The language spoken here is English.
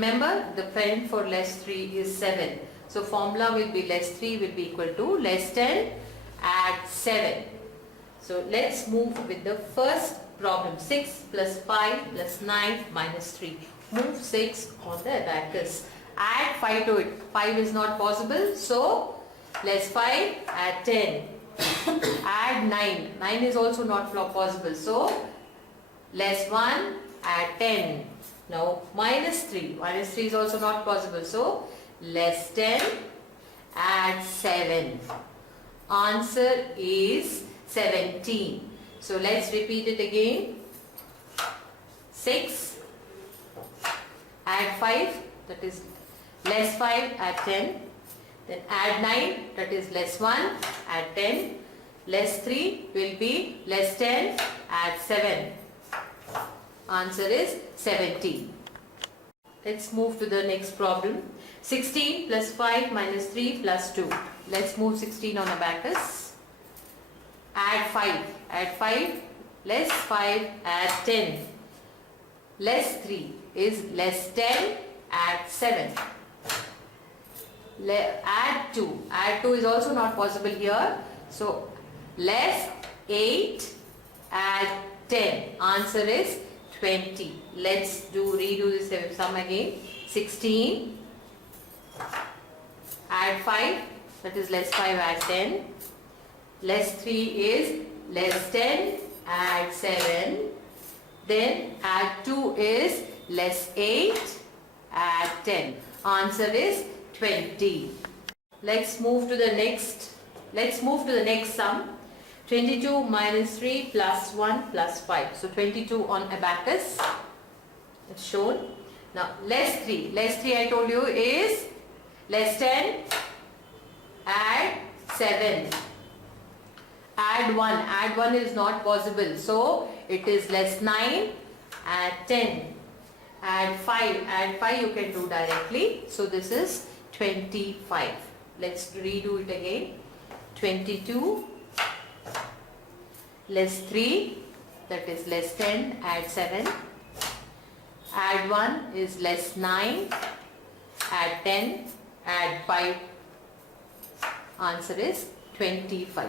Remember, the parent for less 3 is 7. So formula will be less 3 will be equal to less 10, add 7. So let's move with the first problem. 6 plus 5 plus 9 minus 3. Move 6 on the abacus. Add 5 to it. 5 is not possible. So less 5, add 10. Add 9. 9 is also not possible. So less 1, add 10. Now minus 3. Minus 3 is also not possible. So less 10, add 7. Answer is 17. So let's repeat it again. 6, add 5, that is less 5, add 10. Then add 9, that is less 1, add 10. Less 3 will be less 10, add 7. Answer is 17. Let's move to the next problem. 16 plus 5 minus 3 plus 2. Let's move 16 on abacus. Add 5. Add 5. Less 5. Add 10. Less 3 is less 10. Add 7. Add 2. Add 2 is also not possible here. So less 8. Add 10. Answer is 20. Let's redo this sum again. 16. Add 5. That is less 5. Add 10. Less 3 is less 10. Add 7. Then add 2 is less 8. Add 10. Answer is 20. Let's move to the next sum. 22 minus 3 plus 1 plus 5. So 22 on abacus. It's shown. Now less 3. Less 3 I told you is less 10. Add 7. Add 1. Add 1 is not possible. So it is less 9. Add 10. Add 5. Add 5 you can do directly. So this is 25. Let's redo it again. 22 less 3, that is less 10, add 7. Add 1 is less 9, add 10, add 5. Answer is 25.